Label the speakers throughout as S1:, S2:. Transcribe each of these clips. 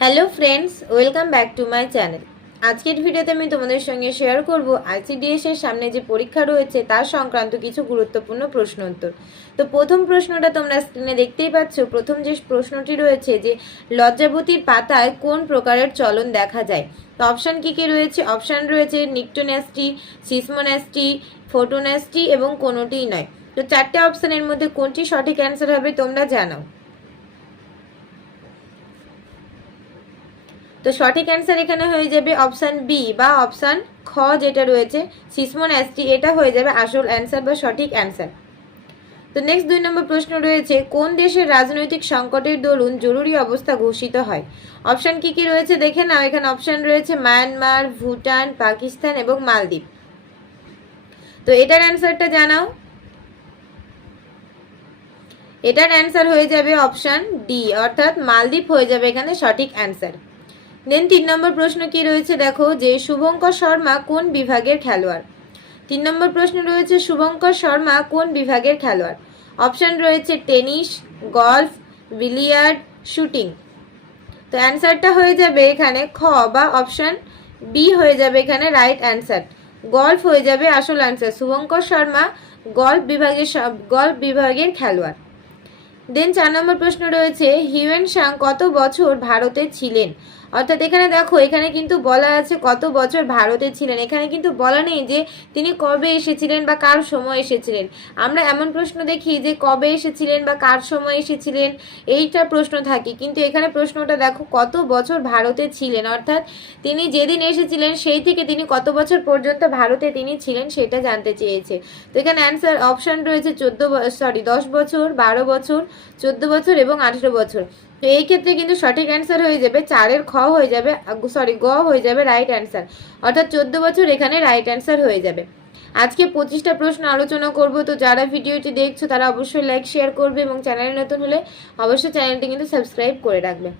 S1: Hello friends welcome back to my channel আজকের ভিডিওতে আমি তোমাদের সঙ্গে শেয়ার করব আইসিডিএস এর সামনে যে পরীক্ষা রয়েছে, তার সংক্রান্ত কিছু গুরুত্বপূর্ণ প্রশ্ন উত্তর। তো প্রথম প্রশ্নটা তোমরা স্ক্রিনে দেখতেই পাচ্ছ। প্রথম যে প্রশ্নটি রয়েছে যে, লজ্জাবতীর পাতায় কোন প্রকারের চলন দেখা যায়? তো অপশান কী কী রয়েছে? অপশান রয়েছে নিকটোন্যাস্টি সিসমোন্যাস্টি ফোটোন্যাস্টি এবং কোনোটিই নয়। তো চারটে অপশানের মধ্যে কোনটি সঠিক অ্যান্সার হবে তোমরা জানাও। তো সঠিক অ্যান্সার এখানে হয়ে যাবে অপশান বি বা অপশান খ যেটা রয়েছে সিসমন অ্যাসটি এটা হয়ে যাবে আসল অ্যান্সার বা সঠিক অ্যান্সার তো নেক্সট দুই নম্বর প্রশ্ন রয়েছে, কোন দেশের রাজনৈতিক সংকটের দরুন জরুরি অবস্থা ঘোষিত হয়? অপশান কি কি রয়েছে দেখে নাও, এখানে অপশান রয়েছে মায়ানমার ভুটান পাকিস্তান এবং মালদ্বীপ তো এটার অ্যান্সারটা জানাও। এটার অ্যান্সার হয়ে যাবে অপশান ডি অর্থাৎ মালদ্বীপ হয়ে যাবে এখানে সঠিক অ্যান্সার দেন তিন নম্বর প্রশ্ন কি রয়েছে? দেখো, যে শুভঙ্কর শর্মা কোন বিভাগের খেলোয়াড়? তিন নম্বর প্রশ্ন রয়েছে, শুভঙ্কর শর্মা কোন বিভাগের খেলোয়াড়? অপশান রয়েছে টেনিস, গলফ, বিলিয়ার্ড, শুটিং। তো অ্যান্সারটা হয়ে যাবে এখানে খ বা অপশান বি হয়ে যাবে এখানে রাইট অ্যান্সার। গল্ফ হয়ে যাবে আসল অ্যান্সার, শুভঙ্কর শর্মা গল্ফ বিভাগের গল্ফ বিভাগের খেলোয়াড়। দেন চার নম্বর প্রশ্ন রয়েছে, হিউয়েন সাং কত বছর ভারতে ছিলেন? অর্থাৎ এখানে দেখো, এখানে কিন্তু বলা আছে কত বছর ভারতে ছিলেন। এখানে কিন্তু বলা নেই যে তিনি কবে এসেছিলেন বা কার সময় এসেছিলেন। আমরা এমন প্রশ্ন দেখি যে কবে এসেছিলেন বা কার সময় এসেছিলেন, এইটা প্রশ্ন থাকে। কিন্তু এখানে প্রশ্নটা দেখো, কত বছর ভারতে ছিলেন? অর্থাৎ তিনি যেদিন এসেছিলেন, সেই থেকে তিনি কত বছর পর্যন্ত ভারতে তিনি ছিলেন সেটা জানতে চেয়েছে। তো এখানে অ্যান্সার অপশান রয়েছে চোদ্দ সরি দশ বছর, বারো বছর, চোদ্দ বছর এবং আঠেরো বছর। তো এই ক্ষেত্রে কিন্তু সঠিক অ্যান্সার হয়ে যাবে, চারের খ হয়ে যাবে সরি গ হয়ে যাবে রাইট অ্যান্সার অর্থাৎ চোদ্দ বছর এখানে রাইট অ্যান্সার হয়ে যাবে। আজকে পঁচিশটা প্রশ্ন আলোচনা করব, তো যারা ভিডিওটি দেখছ তারা অবশ্যই লাইক শেয়ার করবে এবং চ্যানেলে নতুন হলে অবশ্যই চ্যানেলটি কিন্তু সাবস্ক্রাইব করে রাখবে।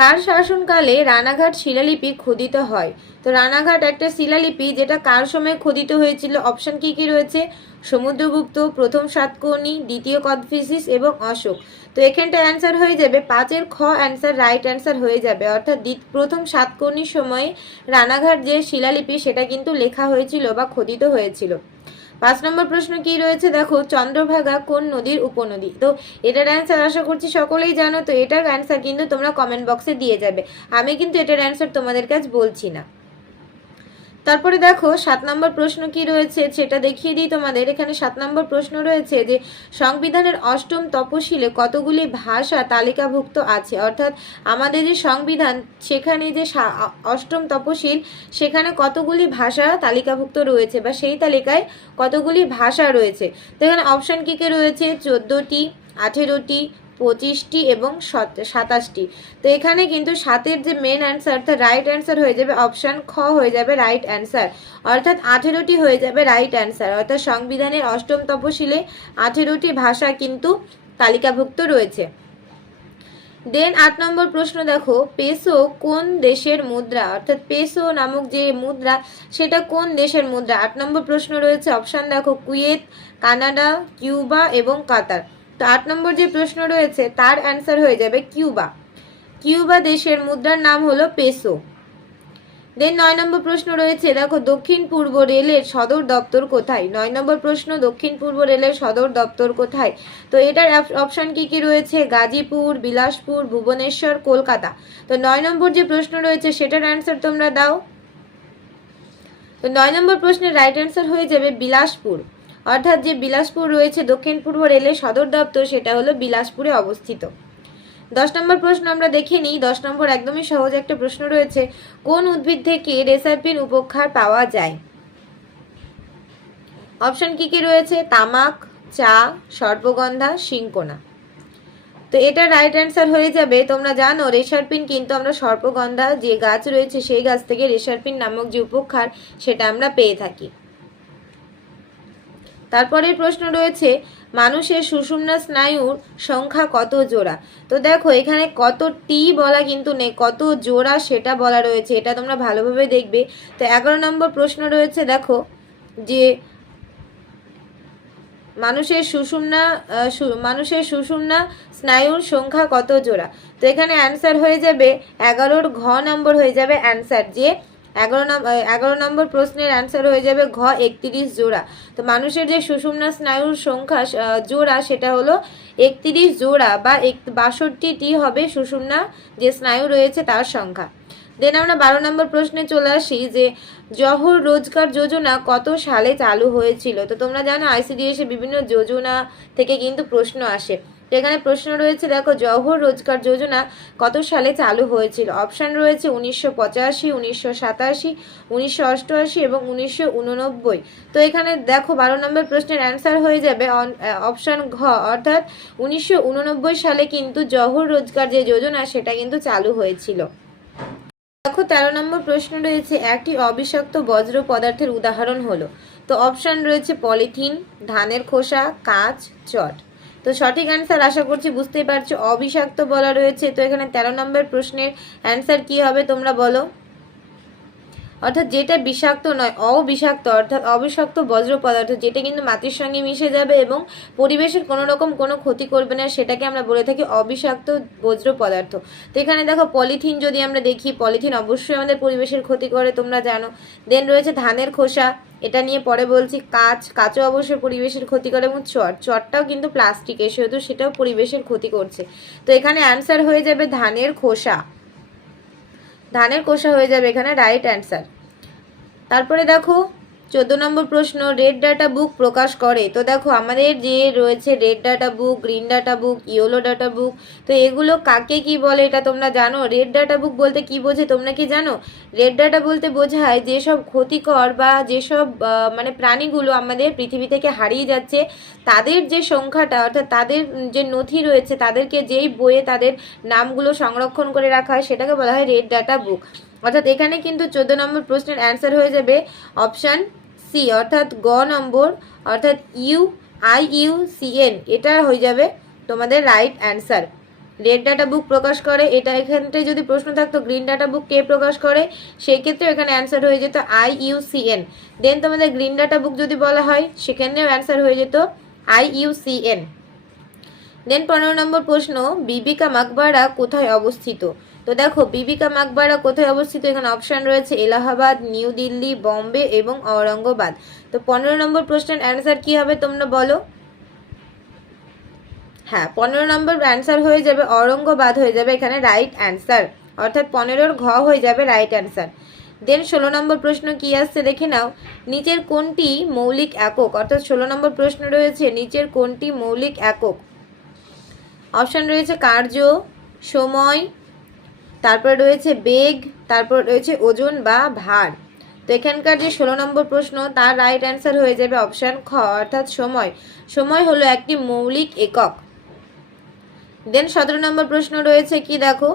S1: কার শাসনকালে রানাঘাট শিলালিপি খোদিত হয়। তো রানাঘাট একটা শিলালিপি যেটা কার সময় খোদিত হয়েছিল? অপশন কি কি রয়েছে? সমুদ্রগুপ্ত, প্রথম সাতকর্ণী, দ্বিতীয় কদফিসিস এবং অশোক। তো এখানটা অ্যান্সার হয়ে যাবে, পাঁচের খ অ্যান্সার রাইট অ্যান্সার হয়ে যাবে। অর্থাৎ প্রথম সাতকর্ণীর সময়ে রানাঘাট যে শিলালিপি সেটা কিন্তু লেখা হয়েছিল বা খোদিত হয়েছিল। পাঁচ নম্বর প্রশ্ন কি রয়েছে? দেখো, চন্দ্রভাগা কোন নদীর উপনদী? তো এটার অ্যান্সার আশা করছি সকলেই জানো, তো এটার অ্যান্সার কিন্তু তোমরা কমেন্ট বক্সে দিয়ে যাবে। আমি কিন্তু এটার অ্যান্সার তোমাদের কাছে বলছি না। তারপরে দেখো, সাত নম্বর প্রশ্ন কি রয়েছে? সেটা দেখিয়ে দিই তোমাদের। এখানে সাত নম্বর প্রশ্ন রয়েছে যে, সংবিধানের অষ্টম তপশিলে কতগুলি ভাষা তালিকাভুক্ত আছে? অর্থাৎ আমাদের যে সংবিধান, সেখানে যে অষ্টম তপশিল, সেখানে কতগুলি ভাষা তালিকাভুক্ত রয়েছে বা সেই তালিকায় কতগুলি ভাষা রয়েছে? তো এখানে অপশান কি কে রয়েছে? চোদ্দোটি, আঠেরোটি পঁচিশটি এবং সত- সাতাশটি। তো এখানে কিন্তু সাতের যে মেন অ্যান্সার অর্থাৎ রাইট অ্যান্সার হয়ে যাবে অপশান খ হয়ে যাবে রাইট অ্যান্সার অর্থাৎ আঠেরোটি হয়ে যাবে রাইট অ্যান্সার অর্থাৎ সংবিধানের অষ্টম তপশিলে আঠেরোটি ভাষা কিন্তু তালিকাভুক্ত রয়েছে। দেন আট নম্বর প্রশ্ন দেখো, পেসো কোন দেশের মুদ্রা? অর্থাৎ পেসো নামক যে মুদ্রা, সেটা কোন দেশের মুদ্রা? আট নম্বর প্রশ্ন রয়েছে অপশান দেখো, কুয়েত, কানাডা, কিউবা এবং কাতার। তো আট নম্বর যে প্রশ্ন রয়েছে, তার অ্যান্সার হয়ে যাবে কিউবা। কিউবা দেশের মুদ্রার নাম হলো পেসো। দেন নয় নম্বর প্রশ্ন রয়েছে, দেখো দক্ষিণ পূর্ব রেলের সদর দপ্তর কোথায়? নয় নম্বর প্রশ্ন, দক্ষিণ পূর্ব রেলের সদর দপ্তর কোথায়? তো এটার অপশন কি কি রয়েছে? গাজীপুর, বিলাসপুর, ভুবনেশ্বর, কলকাতা। তো নয় নম্বর যে প্রশ্ন রয়েছে, সেটার অ্যান্সার তোমরা দাও। তো নয় নম্বর প্রশ্নের রাইট অ্যান্সার হয়ে যাবে বিলাসপুর। অর্থাৎ যে বিলাসপুর রয়েছে দক্ষিণ পূর্ব রেলের সদর দপ্তর, সেটা হলো বিলাসপুরে অবস্থিত। দশ নম্বর প্রশ্ন আমরা দেখে নিই। দশ নম্বর একদমই সহজ একটা প্রশ্ন রয়েছে। কোন উদ্ভিদ থেকে রেসারপিন উপক্ষার পাওয়া যায়? অপশন কি কি রয়েছে? তামাক, চা, সর্পগন্ধা শিঙ্কোনা তো এটা রাইট অ্যান্সার হয়ে যাবে। তোমরা জানো রেশারপিন কিন্তু আমরা সর্পগন্ধা যে গাছ রয়েছে, সেই গাছ থেকে রেশারপিন নামক যে উপক্ষার, সেটা আমরা পেয়ে থাকি। তারপরের প্রশ্ন রয়েছে, মানুষের সুষুম্না স্নায়ুর সংখ্যা কত জোড়া? তো দেখো, এখানে কত টি বলা কিন্তু নেই, কত জোড়া সেটা বলা রয়েছে, এটা তোমরা ভালোভাবে দেখবে। তো এগারো নম্বর প্রশ্ন রয়েছে, দেখো, যে মানুষের সুষুম্না মানুষের সুষুম্না স্নায়ুর সংখ্যা কত জোড়া? তো এখানে অ্যান্সার হয়ে যাবে, এগারোর ঘ নম্বর হয়ে যাবে অ্যান্সার যে এগারো নম্বর এগারো নম্বর প্রশ্নের অ্যান্সার হয়ে যাবে ঘ একত্রিশ জোড়া। তো মানুষের যে সুষুম্না স্নায়ুর সংখ্যা জোড়া সেটা হলো একত্রিশ জোড়া বা এক বাষট্টিটি হবে সুষুম্না যে স্নায়ু রয়েছে তার সংখ্যা। দেন আমরা বারো নম্বর প্রশ্নে চলে আসি যে জহর রোজগার যোজনা কত সালে চালু হয়েছিল? তো তোমরা জানো আইসিডিএস বিভিন্ন যোজনা থেকে কিন্তু প্রশ্ন আসে। এখানে প্রশ্ন রয়েছে, দেখো, জওহর রোজগার যোজনা কত সালে চালু হয়েছিল? অপশান রয়েছে উনিশশো পঁচাশি, উনিশশো সাতাশি, উনিশশো অষ্টআশি এবং উনিশশো উননব্বই। তো এখানে দেখো, বারো নম্বর প্রশ্নের অ্যান্সার হয়ে যাবে অপশান ঘ। অর্থাৎ উনিশশো উননব্বই সালে কিন্তু জওহর রোজগার যে যোজনা, সেটা কিন্তু চালু হয়েছিল। দেখো, তেরো নম্বর প্রশ্ন রয়েছে, একটি অবিষাক্ত বজ্র পদার্থের উদাহরণ হলো। তো অপশান রয়েছে, পলিথিন, ধানের খোসা, কাঁচ, চট। তো সঠিক অ্যান্সার আশা করছি বুঝতেই পারছ। অবিষাক্ত বলা রয়েছে। তো এখানে তেরো নম্বর প্রশ্নের অ্যান্সার কি হবে তোমরা বলো। অর্থাৎ যেটা বিষাক্ত নয়, অবিষাক্ত, অর্থাৎ অবিষাক্ত বজ্র পদার্থ, যেটা কিন্তু মাটির সঙ্গে মিশে যাবে এবং পরিবেশের কোনো রকম কোনো ক্ষতি করবে না, সেটাকে আমরা বলে থাকি অবিষাক্ত বজ্র পদার্থ। তো এখানে দেখো, পলিথিন যদি আমরা দেখি, পলিথিন অবশ্যই আমাদের পরিবেশের ক্ষতি করে, তোমরা জানো। দেন রয়েছে ধানের খোসা, এটা নিয়ে পরে বলছি কাঁচ, কাঁচও অবশ্যই পরিবেশের ক্ষতি করে এবং চট, চটটাও কিন্তু প্লাস্টিকের সেহেতু সেটাও পরিবেশের ক্ষতি করছে। তো এখানে অ্যান্সার হয়ে যাবে ধানের খোসা। ধানের কোষা হয়ে যাবে এখানে রাইট অ্যান্সার তারপরে দেখো চোদ্দ নম্বর প্রশ্ন রেড ডাটা বুক প্রকাশ করে। তো দেখো, আমাদের যে রয়েছে red data book green data book yellow data book তো এগুলো কাকে কি বলে এটা তোমরা জানো? রেড ডাটা বুক বলতে কি বোঝে তোমরা কি জানো? রেড ডাটা বলতে বোঝায় যেসব ক্ষতিকর বা যেসব মানে প্রাণীগুলো আমাদের পৃথিবী থেকে হারিয়ে যাচ্ছে, তাদের যে সংখ্যাটা, অর্থাৎ তাদের যে নথি রয়েছে, তাদেরকে যেই বইয়ে তাদের নামগুলো সংরক্ষণ করে রাখা হয়, সেটাকে বলা হয় রেড ডাটা বুক অর্থাৎ এখানে কিন্তু চোদ্দ নম্বর প্রশ্নের অ্যান্সার হয়ে যাবে অপশান সি অর্থাৎ গ নম্বর, অর্থাৎ U I U C N এটা হয়ে যাবে তোমাদের right answer red data book প্রকাশ করে, এটা এখানটায় যদি প্রশ্ন থাকতো গ্রিন ডাটা বুক কে প্রকাশ করে, সেই ক্ষেত্রে এখানে অ্যান্সার হয়ে যেত I U C N then তোমাদের গ্রিন ডাটা বুক যদি বলা হয়, সেখানেও অ্যান্সার হয়ে যেত I U C N then পনেরো নম্বর প্রশ্ন, বিবিকা মাকবারা কোথায় অবস্থিত? তো দেখো, বিবিকা মাকবারা কোথায় অবস্থিত? এখানে অপশন রয়েছে এলাহাবাদ, নিউ দিল্লি, বম্বে এবং ঔরঙ্গাবাদ। তো পনেরো নম্বর প্রশ্নের অ্যান্সার কি হবে তোমরা বলো? হ্যাঁ পনেরো নম্বর অ্যান্সার হয়ে যাবে, ঔরঙ্গাবাদ হয়ে যাবে এখানে রাইট অ্যান্সার অর্থাৎ পনেরোর ঘ হয়ে যাবে রাইট অ্যান্সার দেন ষোলো নম্বর প্রশ্ন কি আসছে দেখে নাও। নিচের কোনটি মৌলিক একক? অর্থাৎ ষোলো নম্বর প্রশ্ন রয়েছে, নিচের কোনটি মৌলিক একক? অপশান রয়েছে কার্য, সময় তারপর রয়েছে বেগ, তারপর রয়েছে ওজন বা ভার। তো এখানকার যে ষোলো নম্বর প্রশ্ন, তার রাইট অ্যান্সার হয়ে যাবে অপশান খ, অর্থাৎ সময়। সময় হলো একটি মৌলিক একক। দেন সতেরো নম্বর প্রশ্ন রয়েছে কি দেখো?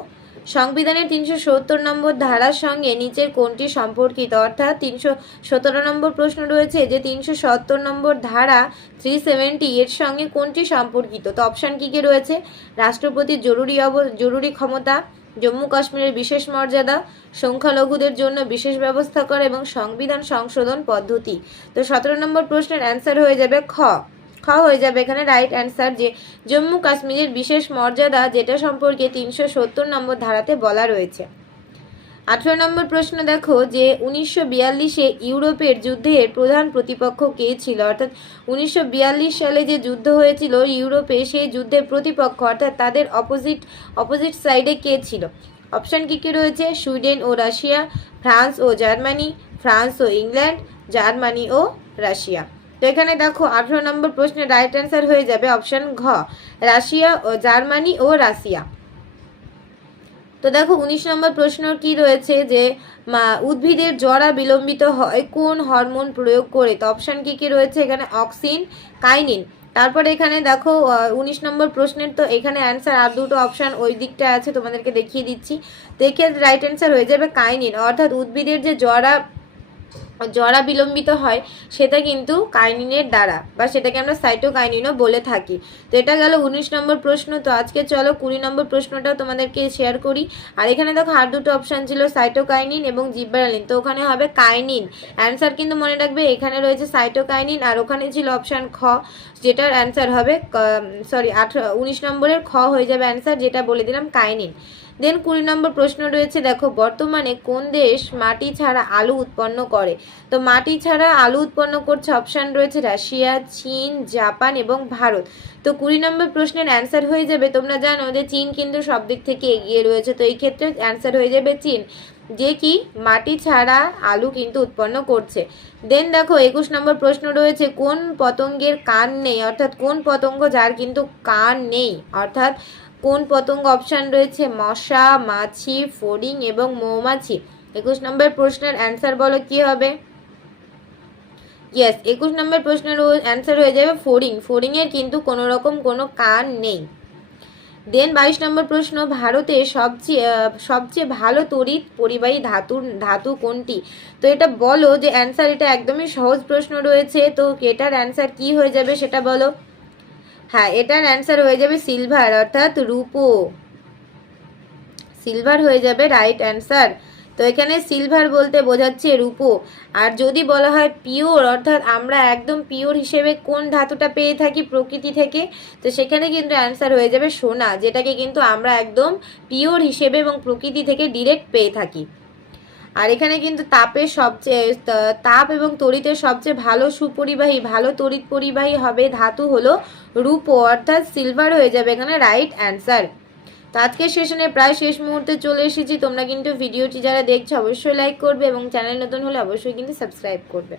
S1: সংবিধানের তিনশো সত্তর নম্বর ধারার সঙ্গে নিচের কোনটি সম্পর্কিত? অর্থাৎ তিনশো সতেরো নম্বর প্রশ্ন রয়েছে যে তিনশো সত্তর নম্বর ধারা থ্রি সেভেন্টি এর সঙ্গে কোনটি সম্পর্কিত? তো অপশান কী কী রয়েছে? রাষ্ট্রপতির জরুরি অব, জরুরি ক্ষমতা জম্মু কাশ্মীরের বিশেষ মর্যাদা, সংখ্যালঘুদের জন্য বিশেষ ব্যবস্থা করা এবং সংবিধান সংশোধন পদ্ধতি। তো সতেরো নম্বর প্রশ্নের অ্যান্সার হয়ে যাবে খ। খ হয়ে যাবে এখানে রাইট অ্যান্সার যে, জম্মু কাশ্মীরের বিশেষ মর্যাদা যেটা সম্পর্কে তিনশো সত্তর নম্বর ধারাতে বলা রয়েছে। আঠেরো নম্বর প্রশ্ন দেখো যে উনিশশো বিয়াল্লিশে ইউরোপের যুদ্ধের প্রধান প্রতিপক্ষ কে ছিল? অর্থাৎ উনিশশো বিয়াল্লিশ সালে যে যুদ্ধ হয়েছিল ইউরোপে, সেই যুদ্ধের প্রতিপক্ষ, অর্থাৎ তাদের অপোজিট অপোজিট সাইডে কে ছিল? অপশান কী কী রয়েছে? সুইডেন ও রাশিয়া, ফ্রান্স ও জার্মানি, ফ্রান্স ও ইংল্যান্ড, জার্মানি ও রাশিয়া। তো এখানে দেখো আঠেরো নম্বর প্রশ্নের রাইট অ্যান্সার হয়ে যাবে অপশান ঘ, রাশিয়া ও জার্মানি ও রাশিয়া। তো দেখো, উনিশ নম্বর প্রশ্ন কি রয়েছে যে উদ্ভিদের জরা বিলম্বিত হয় কোন হরমোন প্রয়োগ করে? তো অপশান কি কি রয়েছে? এখানে অক্সিন, কাইনিন। তারপর এখানে দেখো উনিশ নম্বর প্রশ্নের তো এখানে অ্যান্সার আর দুটো অপশান ওই দিকটা আছে, তোমাদেরকে দেখিয়ে দিচ্ছি। দেখে রাইট অ্যান্সার হয়ে যাবে কাইনিন, অর্থাৎ উদ্ভিদের যে জরা জরা বিলম্বিত হয়, সেটা কিন্তু কাইনিনের দ্বারা বা সেটাকে আমরা সাইটোকাইনিনও বলে থাকি। তো এটা গেল উনিশ নম্বর প্রশ্ন। তো আজকে চলো কুড়ি নম্বর প্রশ্নটাও তোমাদেরকে শেয়ার করি। আর এখানে দেখো আর দুটো অপশান ছিল, সাইটোকাইনিন এবং জিব্বারালিন তো ওখানে হবে কাইনিন। অ্যান্সার কিন্তু মনে রাখবে, এখানে রয়েছে সাইটোকাইনিন আর ওখানে ছিল অপশান খ, যেটার অ্যান্সার হবে সরি আঠারো, উনিশ নম্বরের খ হয়ে যাবে অ্যান্সার যেটা বলে দিলাম কাইনিন। দেন কুড়ি নম্বর প্রশ্ন রয়েছে, দেখো, বর্তমানে কোন দেশ মাটি ছাড়া আলু উৎপন্ন করে? তো মাটি ছাড়া আলু উৎপন্ন করছে অপশান রয়েছে রাশিয়া, চীন, জাপান এবং ভারত। তো কুড়ি নম্বর প্রশ্নের অ্যান্সার হয়ে যাবে, তোমরা জানো যে চীন কিন্তু সব দিক থেকে এগিয়ে রয়েছে, তো এই ক্ষেত্রে অ্যান্সার হয়ে যাবে চীন, যে কি মাটি ছাড়া আলু কিন্তু উৎপন্ন করছে। দেন দেখো, একুশ নম্বর প্রশ্ন রয়েছে, কোন পতঙ্গের কান নেই? অর্থাৎ কোন পতঙ্গ যার কিন্তু কান নেই? অর্থাৎ কোন পতঙ্গ অপশান রয়েছে? মশা, মাছি, ফড়িং এবং মৌমাছি। একুশ নম্বর প্রশ্নের অ্যান্সার বলো, কি হবে? ইয়েস একুশ নম্বর প্রশ্নের অ্যান্সার হয়ে যাবে ফড়িং। ফড়িংয়ের কিন্তু কোনো রকম কোনো কান নেই। দেন বাইশ নম্বর প্রশ্ন, ভারতে সবচেয়ে সবচেয়ে ভালো তড়িৎ পরিবাহী ধাতুর ধাতু কোনটি? তো এটা বলো যে অ্যান্সার এটা একদমই সহজ প্রশ্ন রয়েছে। তো এটার অ্যান্সার কি হয়ে যাবে সেটা বলো। হ্যাঁ এটার অ্যান্সার হয়ে যাবে সিলভার অর্থাৎ রূপো। সিলভার হয়ে যাবে রাইট অ্যান্সার তো এখানে সিলভার বলতে বোঝাচ্ছে রূপো। আর যদি বলা হয় পিওর অর্থাৎ আমরা একদম পিওর হিসেবে কোন ধাতুটা পেয়ে থাকি প্রকৃতি থেকে, তো সেখানে কিন্তু অ্যান্সার হয়ে যাবে সোনা, যেটাকে কিন্তু আমরা একদম পিওর হিসেবে এবং প্রকৃতি থেকে ডিরেক্ট পেয়ে থাকি। আর এখানে কিন্তু তাপের সবচেয়ে তাপ এবং তড়িতের সবচেয়ে ভালো সুপরিবাহী, ভালো তড়িৎ পরিবাহী হবে ধাতু হলো রূপো, অর্থাৎ সিলভার হয়ে যাবে এখানে রাইট অ্যান্সার তো আজকের সেশনে প্রায় শেষ মুহূর্তে চলে এসেছি। তোমরা কিন্তু ভিডিওটি যারা দেখছ অবশ্যই লাইক করবে এবং চ্যানেল নতুন হলে অবশ্যই কিন্তু সাবস্ক্রাইব করবে।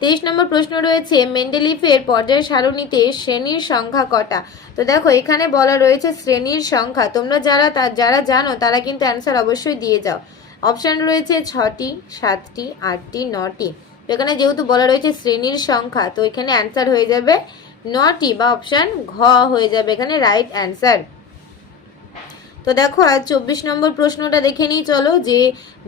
S1: তেইশ নম্বর প্রশ্ন রয়েছে, মেন্ডেলিফের পর্যায় সারণীতে শ্রেণির সংখ্যা কটা? তো দেখো, এখানে বলা রয়েছে শ্রেণির সংখ্যা। তোমরা যারা যারা জানো তারা কিন্তু অ্যান্সার অবশ্যই দিয়ে যাও। অপশান রয়েছে ছটি, সাতটি, আটটি, নটি। তো এখানে যেহেতু বলা রয়েছে শ্রেণির সংখ্যা, তো এখানে অ্যান্সার হয়ে যাবে নটি বা অপশান ঘ হয়ে যাবে এখানে রাইট অ্যান্সার তো দেখো, আজ চব্বিশ নম্বর প্রশ্নটা দেখে নিই, চলো, যে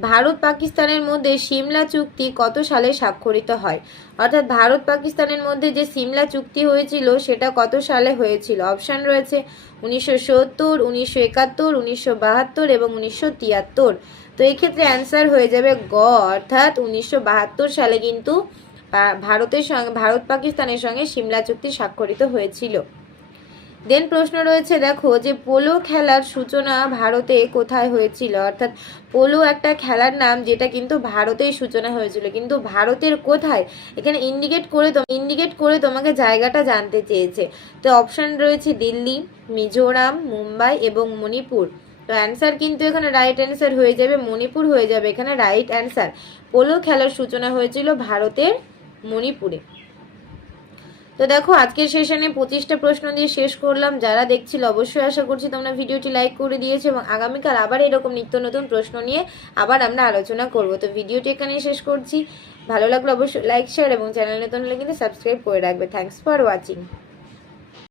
S1: ভারত পাকিস্তানের মধ্যে সিমলা চুক্তি কত সালে স্বাক্ষরিত হয়? অর্থাৎ ভারত পাকিস্তানের মধ্যে যে সিমলা চুক্তি হয়েছিল, সেটা কত সালে হয়েছিল? অপশান রয়েছে উনিশশো সত্তর, উনিশশো একাত্তর, উনিশশো বাহাত্তর এবং উনিশশো তিয়াত্তর। তো এই ক্ষেত্রে অ্যান্সার হয়ে যাবে গ, অর্থাৎ উনিশশো বাহাত্তর সালে কিন্তু ভারতের সঙ্গে, ভারত পাকিস্তানের সঙ্গে সিমলা চুক্তি স্বাক্ষরিত হয়েছিল। দেন প্রশ্ন রয়েছে, দেখো যে পোলো খেলার সূচনা ভারতে কোথায় হয়েছিল? অর্থাৎ পোলো একটা খেলার নাম যেটা কিন্তু ভারতেই সূচনা হয়েছিল, কিন্তু ভারতের কোথায়? এখানে ইন্ডিকেট করে ইন্ডিকেট করে তোমাকে জায়গাটা জানতে চেয়েছে। তো অপশন রয়েছে দিল্লি, মিজোরাম, মুম্বাই এবং মণিপুর। তো অ্যান্সার কিন্তু এখানে রাইট অ্যান্সার হয়ে যাবে, মণিপুর হয়ে যাবে এখানে রাইট অ্যান্সার পোলো খেলার সূচনা হয়েছিল ভারতের মণিপুরে। তো দেখো, আজকের সেশনে পঁচিশটা প্রশ্ন দিয়ে শেষ করলাম। যারা দেখছিল, অবশ্যই আশা করছি তোমরা ভিডিওটি লাইক করে দিয়েছ এবং আগামীকাল আবার এরকম নিত্য নতুন প্রশ্ন নিয়ে আবার আমরা আলোচনা করব। তো ভিডিওটি এখানেই শেষ করছি। ভালো লাগলে অবশ্যই লাইক শেয়ার এবং চ্যানেল নতুন হলে কিন্তু সাবস্ক্রাইব করে রাখবে। Thanks for watching